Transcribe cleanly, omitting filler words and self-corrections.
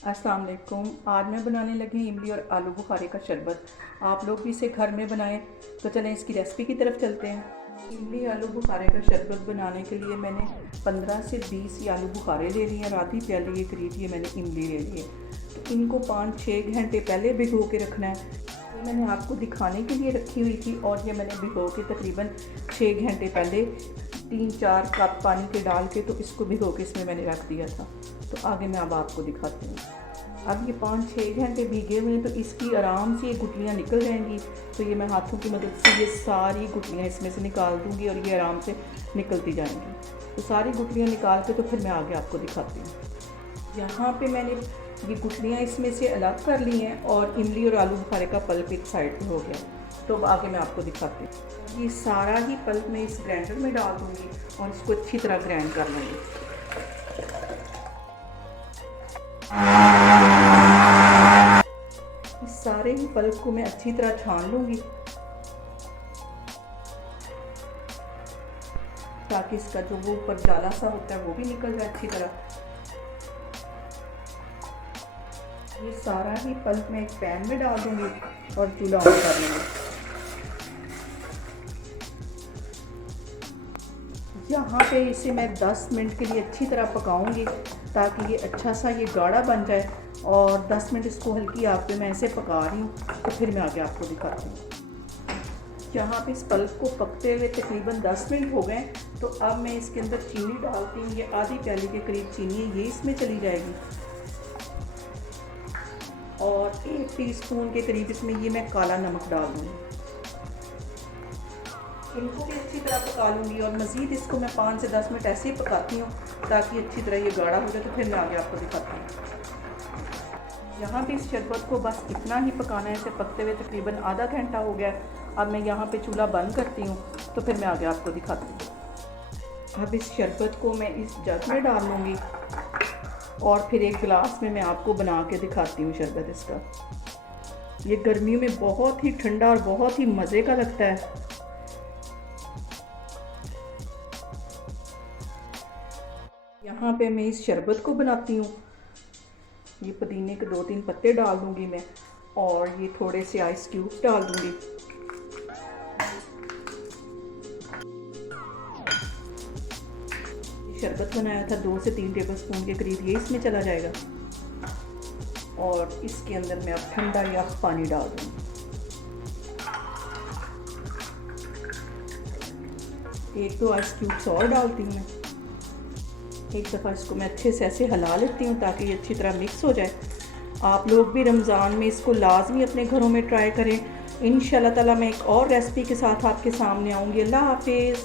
अस्सलाम वालेकुम। आज मैं बनाने लगी इमली और आलू बुखारे का शरबत। आप लोग भी इसे घर में बनाएं। तो चलें इसकी रेसिपी की तरफ चलते हैं। इमली आलू बुखारे का शरबत बनाने के लिए मैंने 15 से 20 ये आलू बुखारे ले लिए और आधी प्याली के करीब ये मैंने इमली ले ली है। तो इनको 5-6 घंटे पहले भिगो के रखना है। ये मैंने आपको दिखाने के लिए रखी हुई थी और ये मैंने भिगो के तकरीबन 6 घंटे पहले 3-4 कप पानी के डाल के तो इसको भिगो के इसमें मैंने रख दिया था। तो आगे मैं अब आपको दिखाती हूँ। अब ये 5-6 घंटे भीगे हुए हैं तो इसकी आराम से ये गुठलियाँ निकल जाएंगी। तो ये मैं हाथों की मदद से ये सारी गुठलियाँ इसमें से निकाल दूँगी और ये आराम से निकलती जाएंगी। तो सारी गुठलियाँ निकाल के तो फिर मैं आगे आपको दिखाती हूँ। यहाँ पे मैंने ये गुठलियाँ इसमें से अलग कर ली हैं और इमली और आलू बुखारे का पल्प एक साइड पे हो गया। तो अब आगे मैं आपको दिखाती हूँ। ये सारा ही पल्प मैं इस ग्राइंडर में डाल दूँगी और इसको अच्छी तरह ग्राइंड कर लूँगी। इस सारे ही पल्प को मैं अच्छी तरह छान लूँगी ताकि इसका जो वो ऊपर जाला सा होता है वो भी निकल जाए अच्छी तरह। ये सारा ही पल्प मैं एक पैन में डाल दूँगी और चूल्हा ऑन कर लूँगी। यहाँ पे इसे मैं 10 मिनट के लिए अच्छी तरह पकाऊंगी ताकि ये अच्छा सा ये गाढ़ा बन जाए। और 10 मिनट इसको हल्की आग पे मैं ऐसे पका रही हूँ। तो फिर मैं आगे आपको दिखाती हूँ। यहाँ पे इस पल्प को पकते हुए तकरीबन 10 मिनट हो गए। तो अब मैं इसके अंदर चीनी डालती हूँ। ये आधी प्याली के करीब चीनी है, ये इसमें चली जाएगी। और 1 टीस्पून के करीब इसमें ये मैं काला नमक डाल दूँगी। इनको भी अच्छी तरह पका लूँगी और मज़ीद इसको मैं 5 से 10 मिनट ऐसे ही पकाती हूँ ताकि अच्छी तरह ये गाढ़ा हो जाए। तो फिर मैं आगे आपको दिखाती हूँ। यहाँ पे इस शरबत को बस इतना ही पकाना है। इसे पकते हुए तकरीबन आधा घंटा हो गया। अब मैं यहाँ पे चूल्हा बंद करती हूँ तो फिर मैं आगे आपको दिखाती हूँ। अब इस शरबत को मैं इस जग में डाल लूँगी और फिर एक गिलास में मैं आपको बना के दिखाती हूँ शरबत इसका। ये गर्मियों में बहुत ही ठंडा और बहुत ही मज़े का लगता है। यहाँ पे मैं इस शरबत को बनाती हूँ। ये पुदीने के 2-3 पत्ते डाल दूँगी मैं और ये थोड़े से आइस क्यूब्स डाल दूँगी। शरबत बनाया था 2 से 3 टेबलस्पून के करीब, ये इसमें चला जाएगा। और इसके अंदर मैं अब ठंडा या पानी डाल दूँगी। एक 2 आइस क्यूब्स और डालती हूँ मैं। एक दफ़ा इसको मैं अच्छे से ऐसे हिला लेती हूँ ताकि ये अच्छी तरह मिक्स हो जाए। आप लोग भी रमज़ान में इसको लाजमी अपने घरों में ट्राई करें। इंशाल्लाह ताला मैं एक और रेसिपी के साथ आपके सामने आऊँगी। अल्लाह हाफिज़।